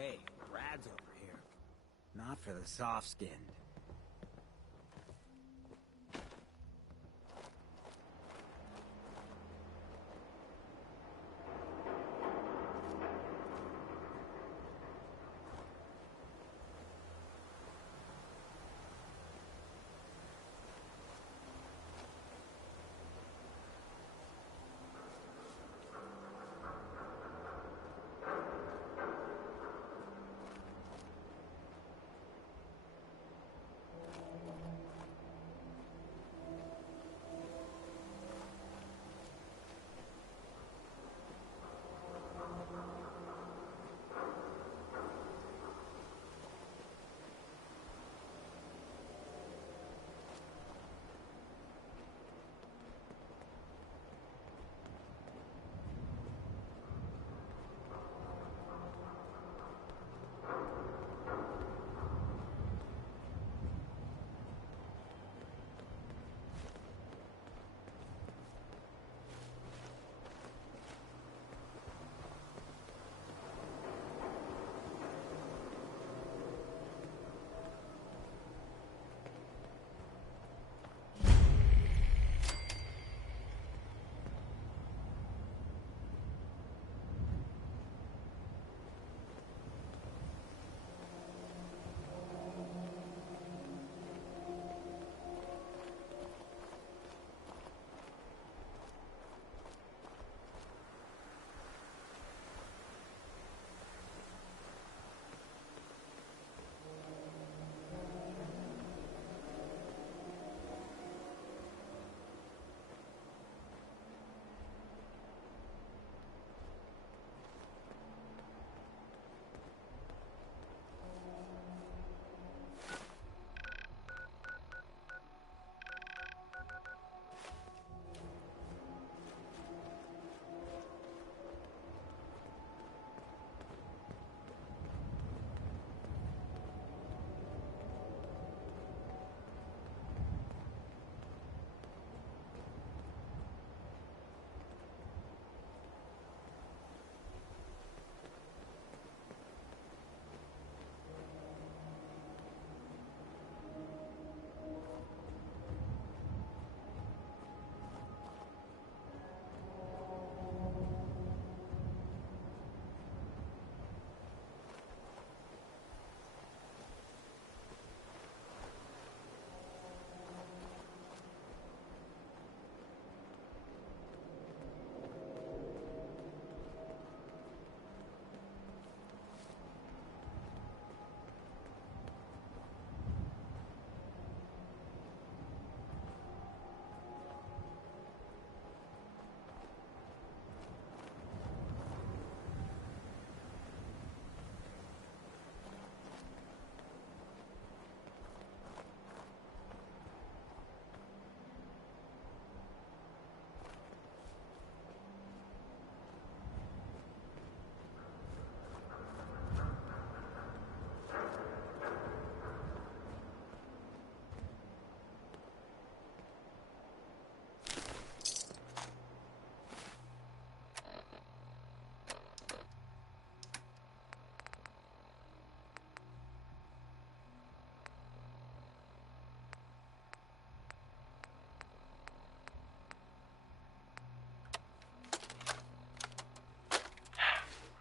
Hey, Brad's over here. Not for the soft-skinned.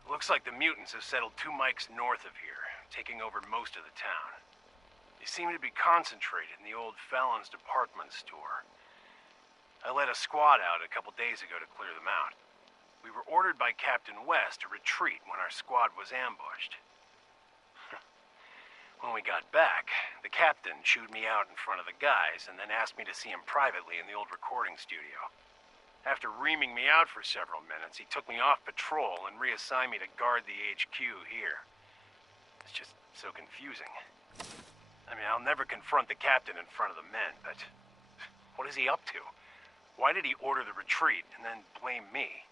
Looks like the mutants have settled 2 mics north of here, taking over most of the town. They seem to be concentrated in the old Fallon's department store. I led a squad out a couple days ago to clear them out. We were ordered by Captain West to retreat when our squad was ambushed. When we got back, the captain chewed me out in front of the guys and then asked me to see him privately in the old recording studio. After reaming me out for several minutes, he took me off patrol and reassigned me to guard the HQ here. It's just so confusing. I mean, I'll never confront the captain in front of the men, but what is he up to? Why did he order the retreat and then blame me?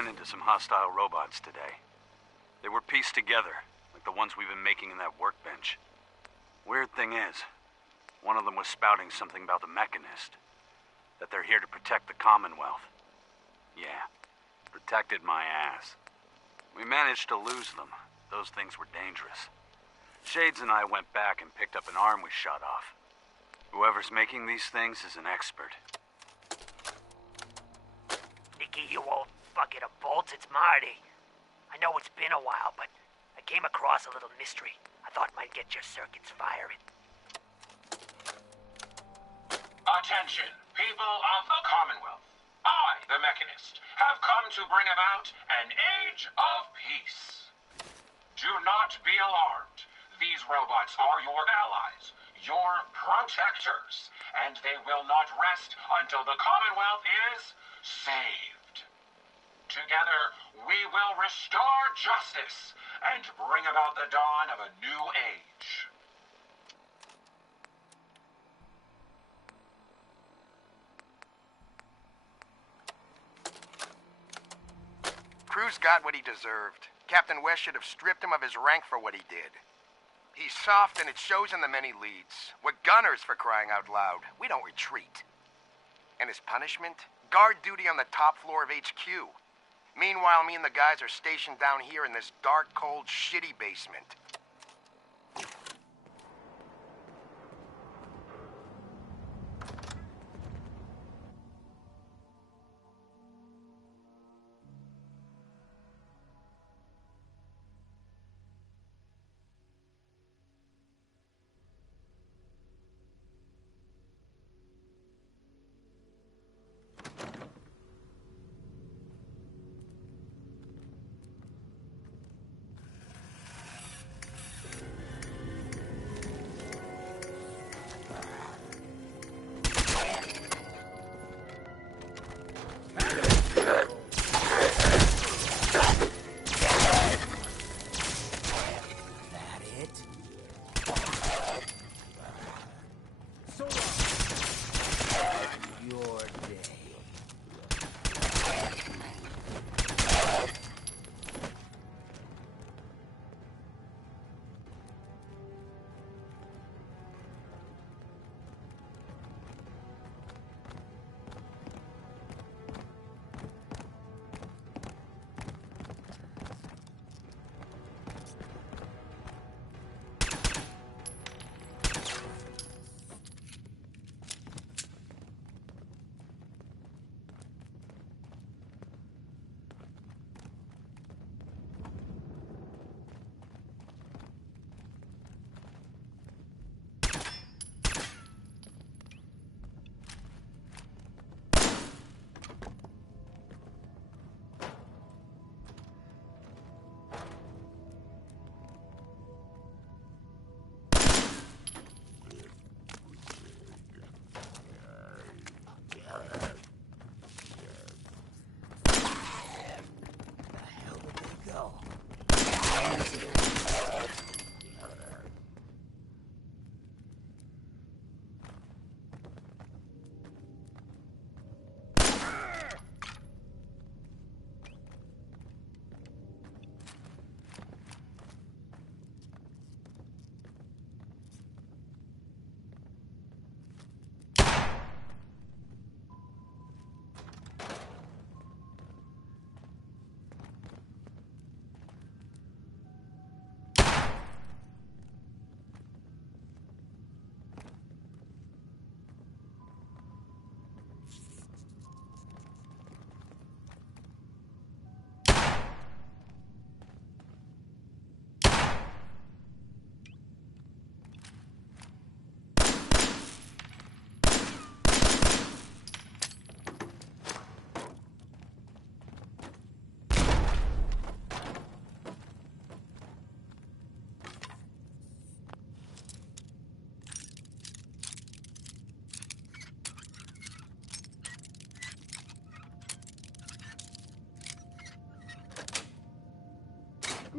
ran into some hostile robots today. They were pieced together, like the ones we've been making in that workbench. Weird thing is, one of them was spouting something about the Mechanist. That they're here to protect the Commonwealth. Yeah, protected my ass. We managed to lose them. Those things were dangerous. Shades and I went back and picked up an arm we shot off. Whoever's making these things is an expert. Nicky, you old bucket of bolts, it's Marty. I know it's been a while, but I came across a little mystery I thought might get your circuits firing. Attention, people of the Commonwealth. I, the Mechanist, have come to bring about an age of peace. Do not be alarmed. These robots are your allies, your protectors, and they will not rest until the Commonwealth is saved. Together, we will restore justice and bring about the dawn of a new age. Cruz got what he deserved. Captain West should have stripped him of his rank for what he did. He's soft and it shows in the men he leads. We're gunners, for crying out loud. We don't retreat. And his punishment? Guard duty on the top floor of HQ. Meanwhile, me and the guys are stationed down here in this dark, cold, shitty basement.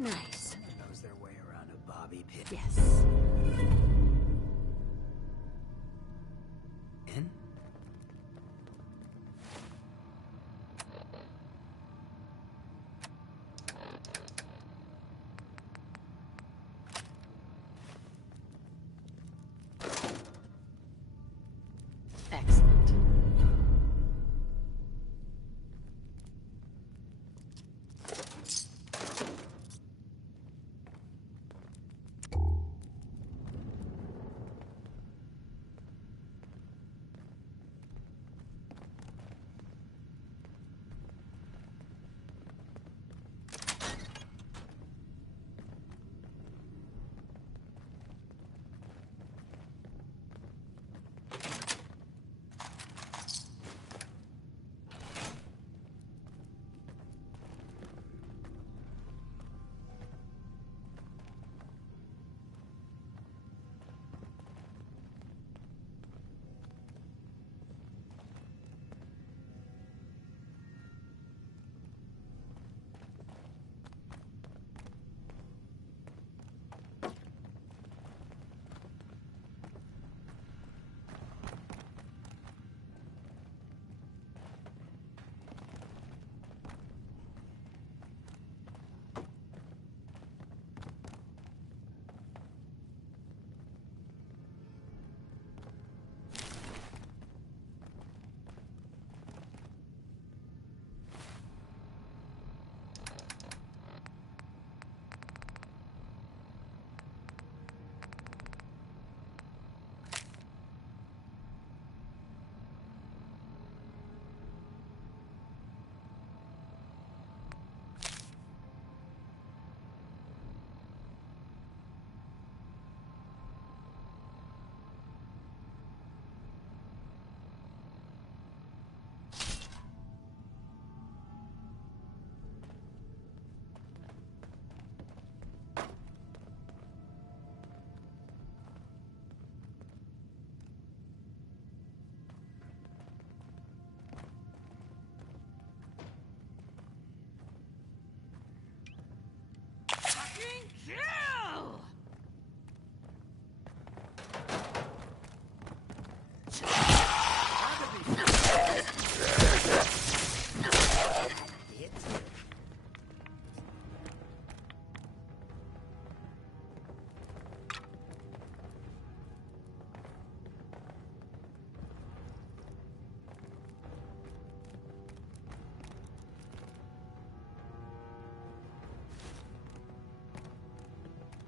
Nice. Knows their way around a bobby pin. Yes. In?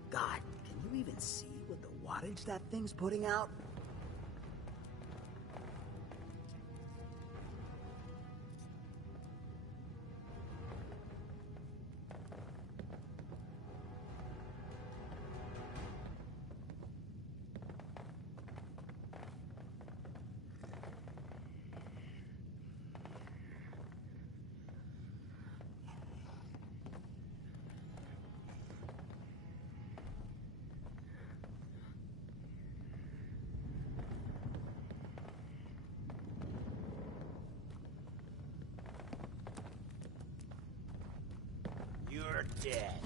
God, can you even see what the wattage that thing's putting out? You're dead.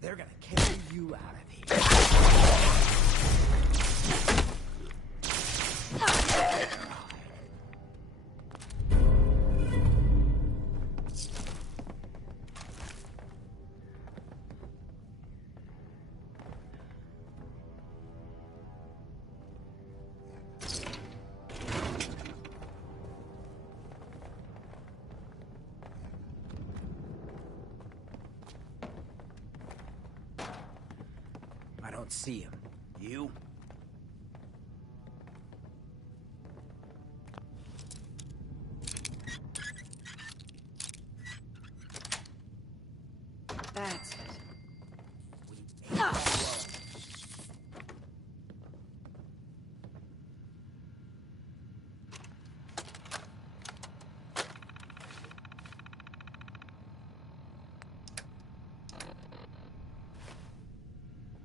They're gonna carry you out of here. I don't see him. You? That's it. We ain't alone.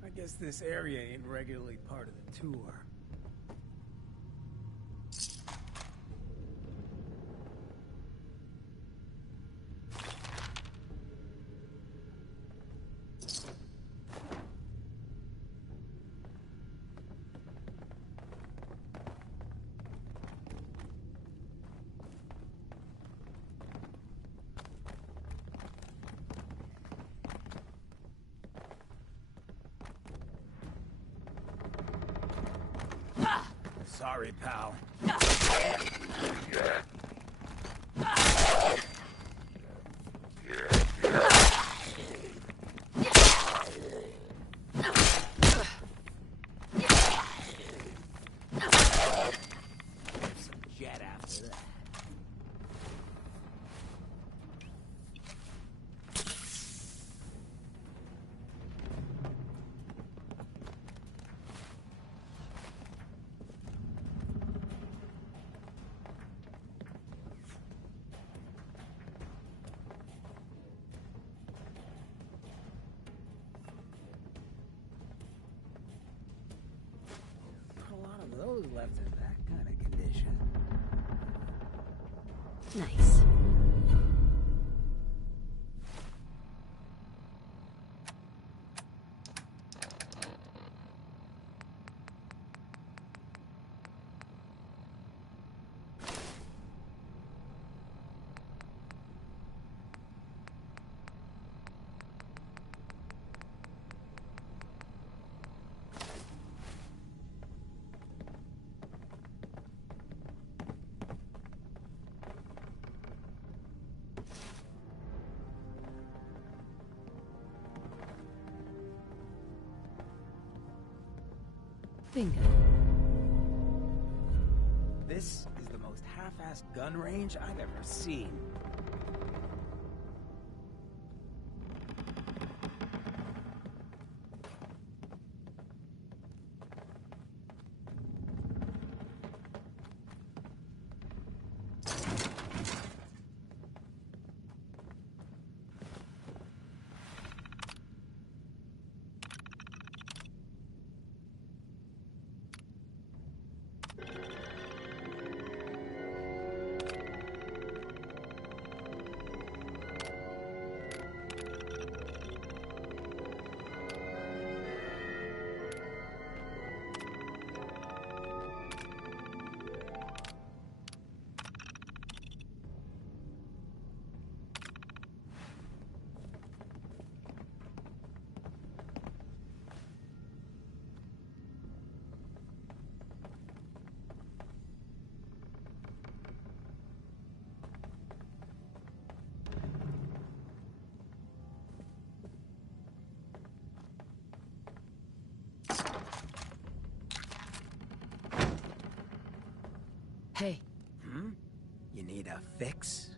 I guess this area ain't regularly part of the tour. Sorry, pal. Some jet after that. Those left in that kind of condition. Nice. Bingo. This is the most half-assed gun range I've ever seen. Hey, You need a fix?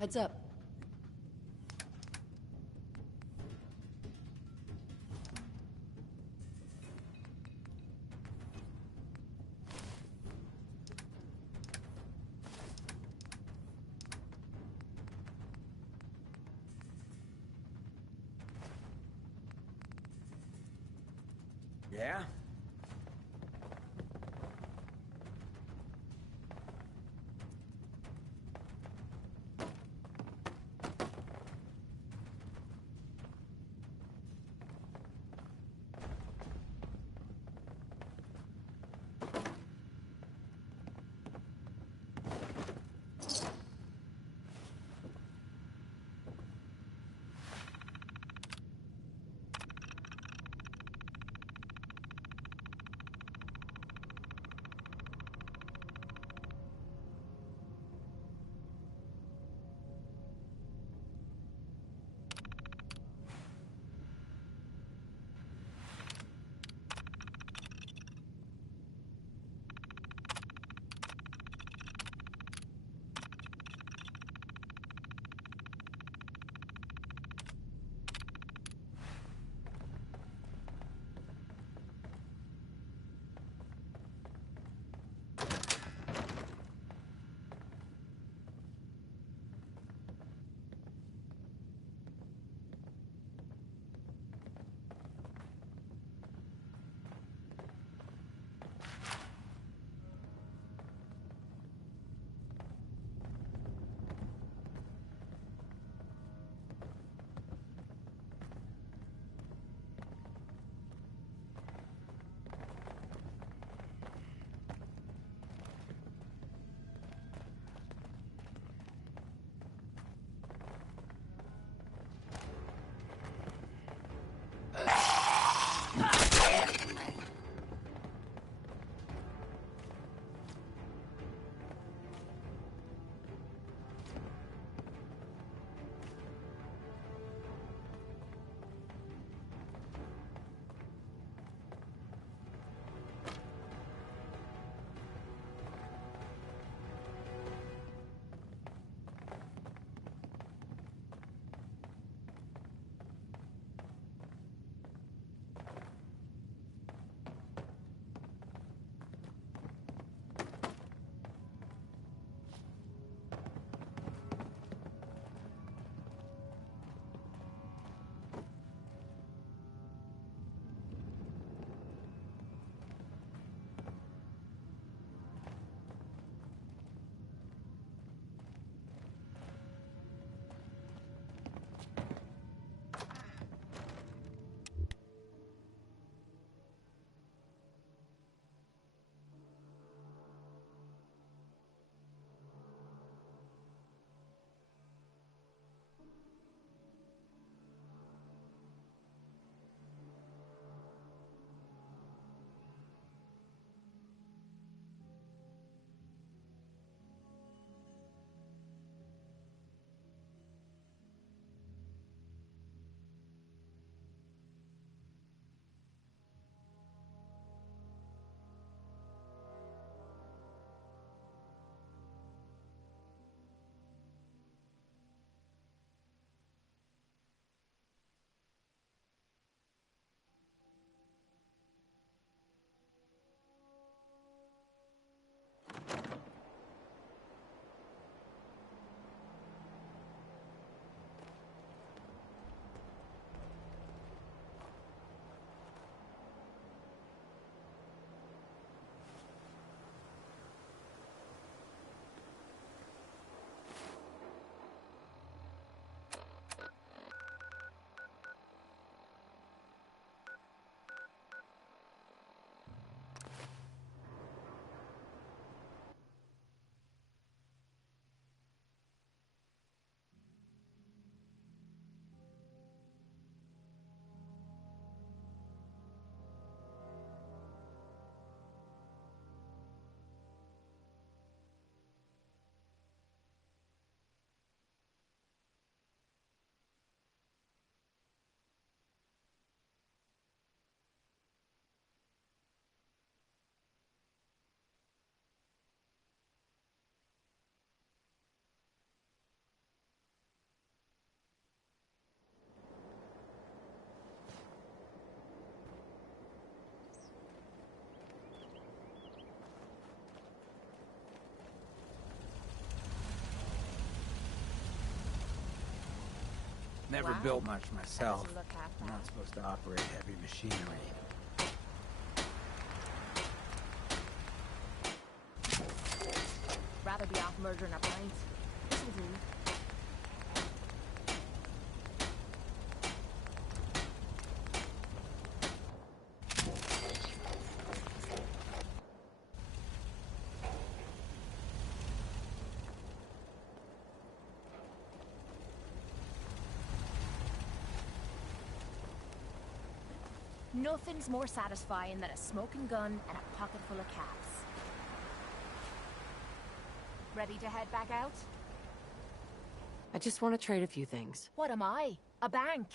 heads up. Yeah? Never Wow. built much myself. Doesn't look half I'm bad. not supposed to operate heavy machinery. Rather be off murdering our pints. This'll do. Nothing's more satisfying than a smoking gun and a pocket full of caps. Ready to head back out? I just want to trade a few things. What am I? A bank?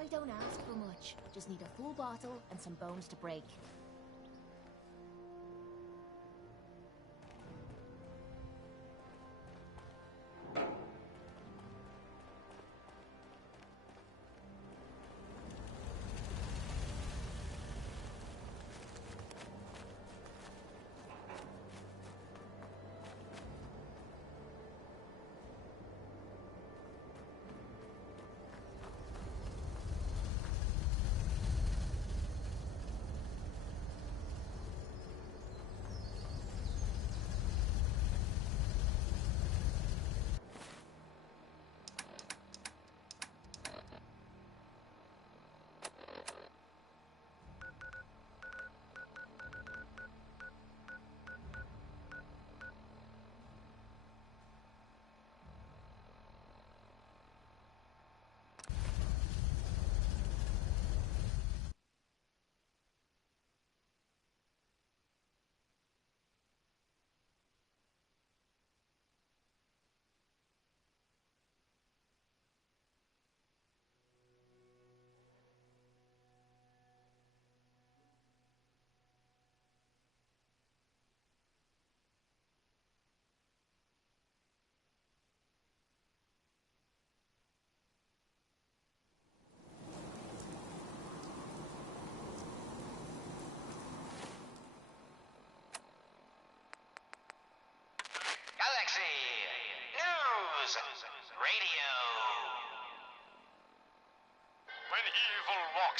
I don't ask for much. Just need a full bottle and some bones to break.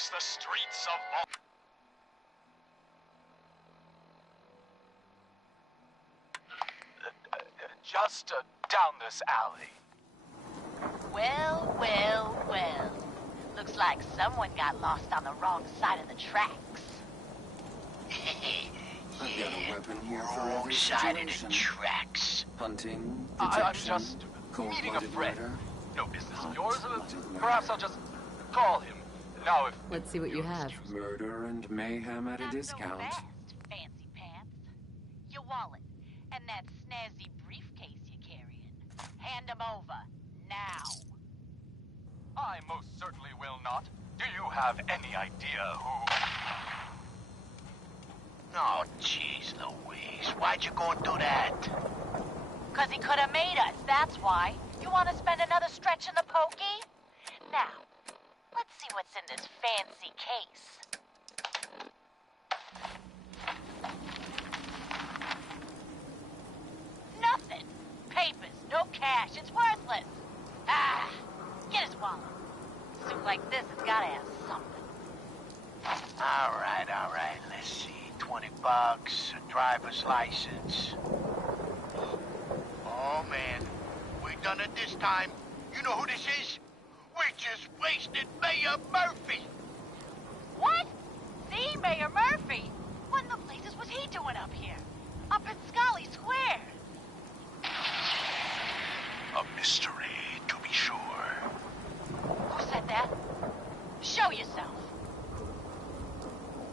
walks the streets of... Just down this alley. Well, well, well. Looks like someone got lost on the wrong side of the tracks. I've got a weapon here for every Wrong side of the situation. tracks. Hunting, I'm detection, just meeting a cold-blooded friend. murder. No business of Hot yours. blooded murder. Perhaps I'll just call him. Now, if Let's see what you have. Murder and mayhem at a Not so discount. fast, fancy pants. Your wallet and that snazzy briefcase you're carrying. Hand them over, now. I most certainly will not. Do you have any idea who... Oh, jeez Louise. Why'd you go and do that? 'Cause he could have made us, that's why. You want to spend another stretch in the pokey? Now, let's see what's in this fancy case. Nothing. Papers, no cash, it's worthless. Ah, get his wallet. A suit like this has gotta have something. All right. Let's see. $20, a driver's license. Oh, man. We done it this time. You know who this is? We just wasted Mayor Murphy. What? The Mayor Murphy? What in the blazes was he doing up here? Up in Scully Square? A mystery, to be sure. Who said that? Show yourself.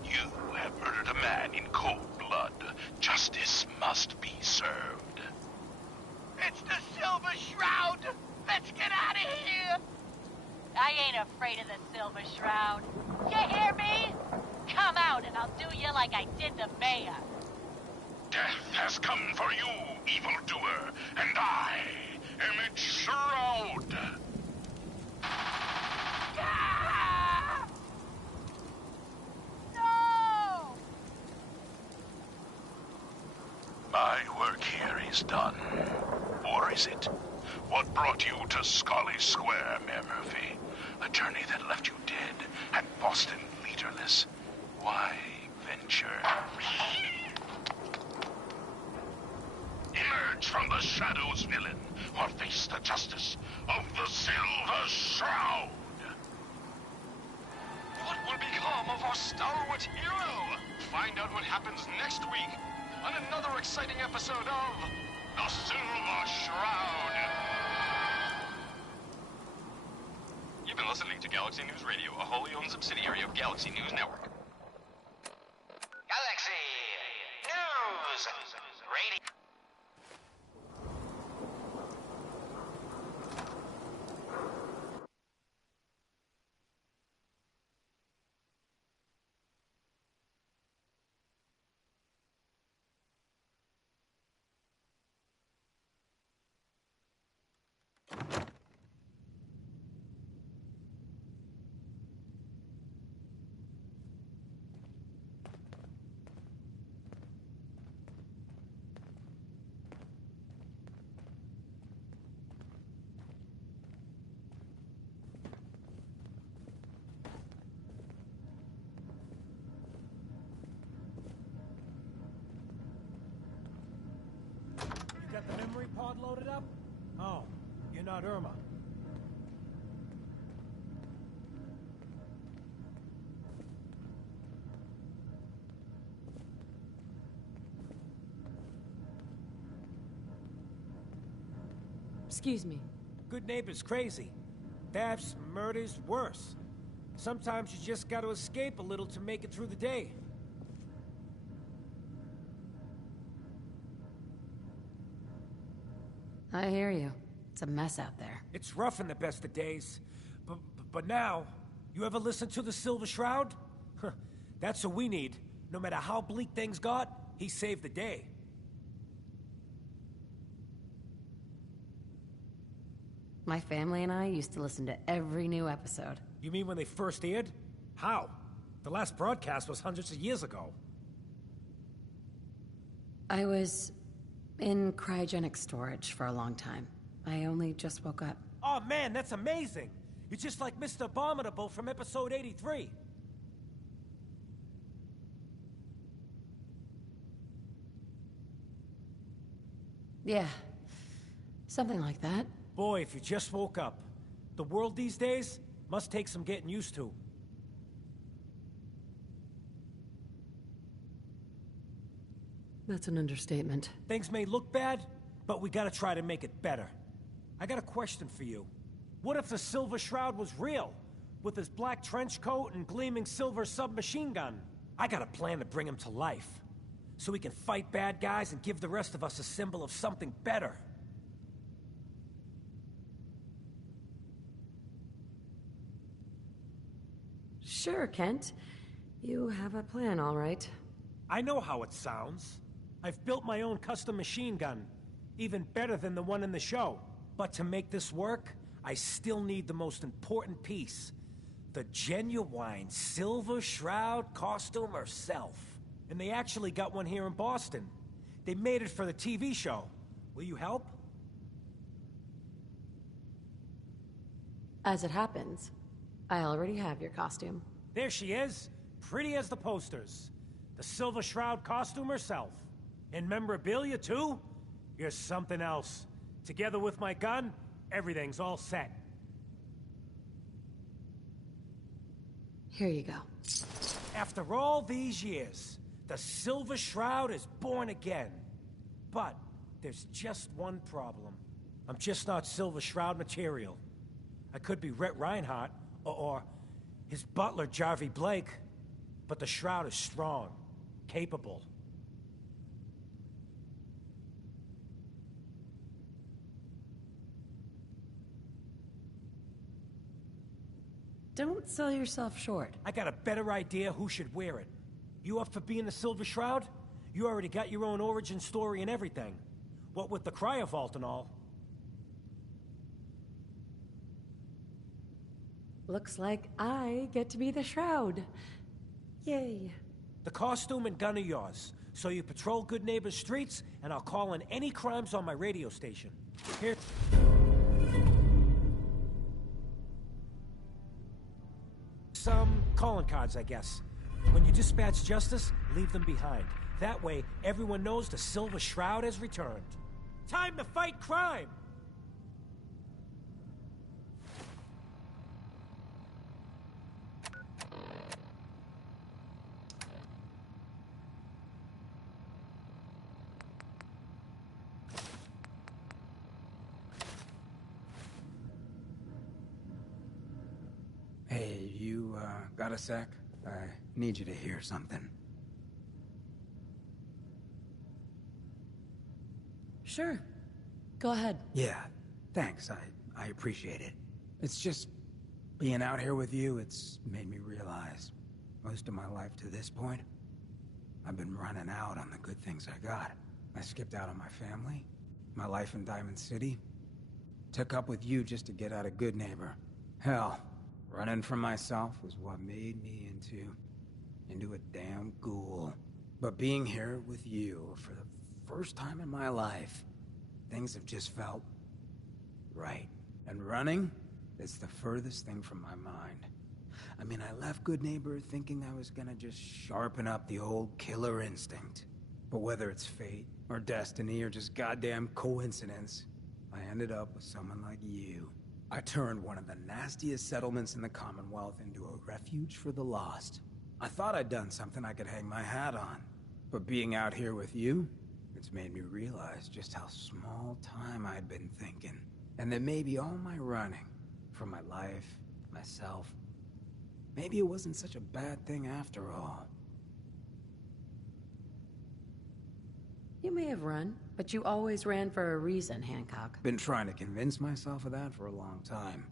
You have murdered a man in cold blood. Justice must be served. It's the Silver Shroud. Let's get out of here. I ain't afraid of the Silver Shroud. You hear me? Come out and I'll do you like I did the mayor. Death has come for you, evildoer, and I am its shroud. Ah! No! My work here is done. Or is it? What brought you to Scully Square, Mayor Murphy? A journey that left you dead and Boston leaderless. Why venture? Emerge from the shadows, villain, or face the justice of the Silver Shroud. What will become of our stalwart hero? Find out what happens next week on another exciting episode of The Silver Shroud. You've been listening to Galaxy News Radio, a wholly owned subsidiary of Galaxy News Network. Galaxy News Radio. You got the memory pod loaded up? Oh, you're not Irma. Excuse me. Good neighbors crazy. Thefts, murders, worse. Sometimes you just gotta escape a little to make it through the day. I hear you. It's a mess out there. It's rough in the best of days. But now, you ever listen to the Silver Shroud? Huh, that's what we need. No matter how bleak things got, he saved the day. My family and I used to listen to every new episode. You mean when they first aired? How? The last broadcast was hundreds of years ago. I was in cryogenic storage for a long time. I only just woke up. Oh man, that's amazing! You're just like Mr. Abominable from episode 83. Yeah. Something like that. Boy, if you just woke up. The world these days must take some getting used to. That's an understatement. Things may look bad, but we gotta try to make it better. I got a question for you. What if the Silver Shroud was real? With his black trench coat and gleaming silver submachine gun? I got a plan to bring him to life. So we can fight bad guys and give the rest of us a symbol of something better. Sure, Kent. You have a plan, all right. I know how it sounds. I've built my own custom machine gun. Even better than the one in the show. But to make this work, I still need the most important piece. The genuine Silver Shroud costume herself. And they actually got one here in Boston. They made it for the TV show. Will you help? As it happens, I already have your costume. There she is, pretty as the posters. The Silver Shroud costume herself. And memorabilia, too? You're something else. Together with my gun, everything's all set. Here you go. After all these years, the Silver Shroud is born again. But there's just one problem. I'm just not Silver Shroud material. I could be Rhett Reinhardt, or his butler, Jarvie Blake. But the Shroud is strong, capable. Don't sell yourself short. I got a better idea who should wear it. You up for being the Silver Shroud? You already got your own origin story and everything. What with the cryo vault and all. Looks like I get to be the Shroud. Yay. The costume and gun are yours. So you patrol Good Neighbor's streets, and I'll call in any crimes on my radio station. Here... some calling cards, I guess. When you dispatch justice, leave them behind. That way, everyone knows the Silver Shroud has returned. Time to fight crime! Hey, you, got a sec? I need you to hear something. Sure. Go ahead. Yeah, thanks. I appreciate it. It's just... being out here with you, it's made me realize... most of my life to this point, I've been running out on the good things I got. I skipped out on my family, my life in Diamond City. Took up with you just to get out of Good Neighbor. Hell... running from myself was what made me into a damn ghoul. But being here with you for the first time in my life, things have just felt right. And running is the furthest thing from my mind. I mean, I left Good Neighbor thinking I was gonna just sharpen up the old killer instinct. But whether it's fate, or destiny, or just goddamn coincidence, I ended up with someone like you. I turned one of the nastiest settlements in the Commonwealth into a refuge for the lost. I thought I'd done something I could hang my hat on. But being out here with you, it's made me realize just how small time I'd been thinking. And that maybe all my running, from my life, myself, maybe it wasn't such a bad thing after all. You may have run, but you always ran for a reason, Hancock. Been trying to convince myself of that for a long time.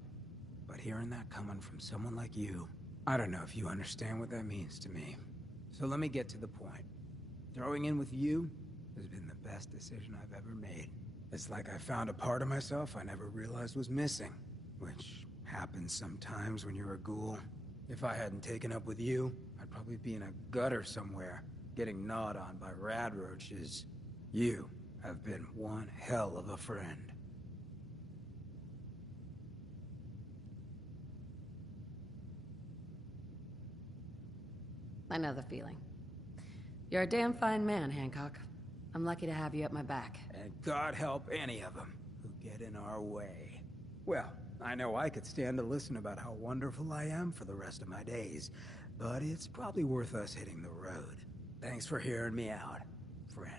But hearing that coming from someone like you, I don't know if you understand what that means to me. So let me get to the point. Throwing in with you has been the best decision I've ever made. It's like I found a part of myself I never realized was missing. Which happens sometimes when you're a ghoul. If I hadn't taken up with you, I'd probably be in a gutter somewhere, getting gnawed on by rad roaches. You have been one hell of a friend. I know the feeling. You're a damn fine man, Hancock. I'm lucky to have you at my back. And God help any of them who get in our way. Well, I know I could stand to listen about how wonderful I am for the rest of my days, but it's probably worth us hitting the road. Thanks for hearing me out, friend.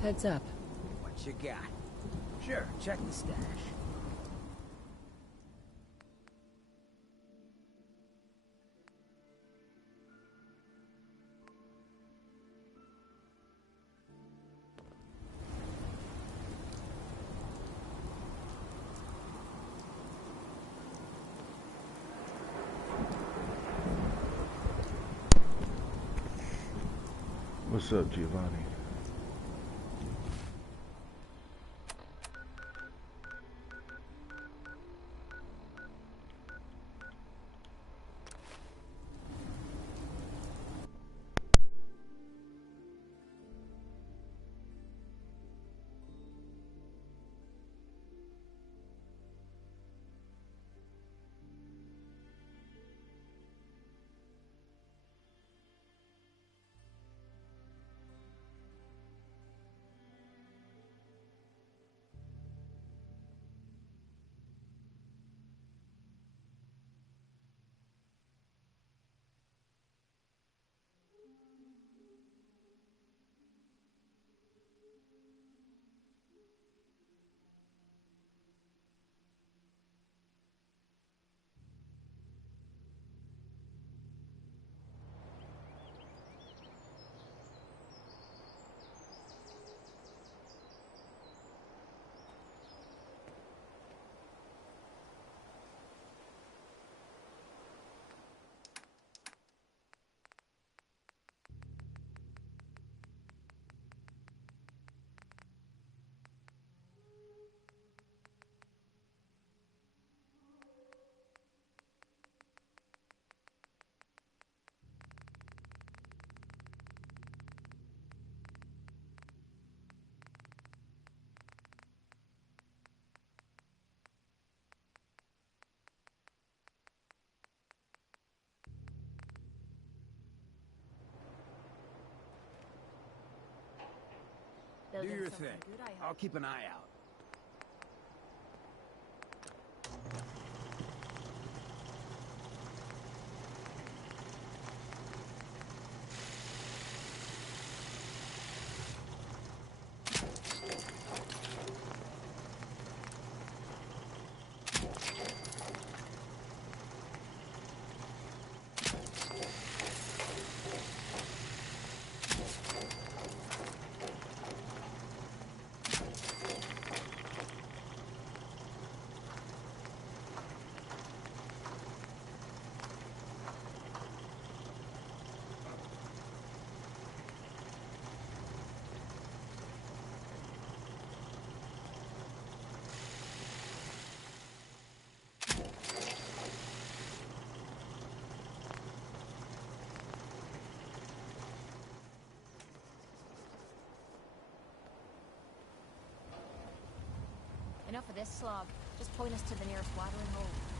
Heads up. What you got? Sure, check the stash. What's up, Giovanni? Do your thing. I'll keep an eye out. Enough of this slog. Just point us to the nearest watering hole.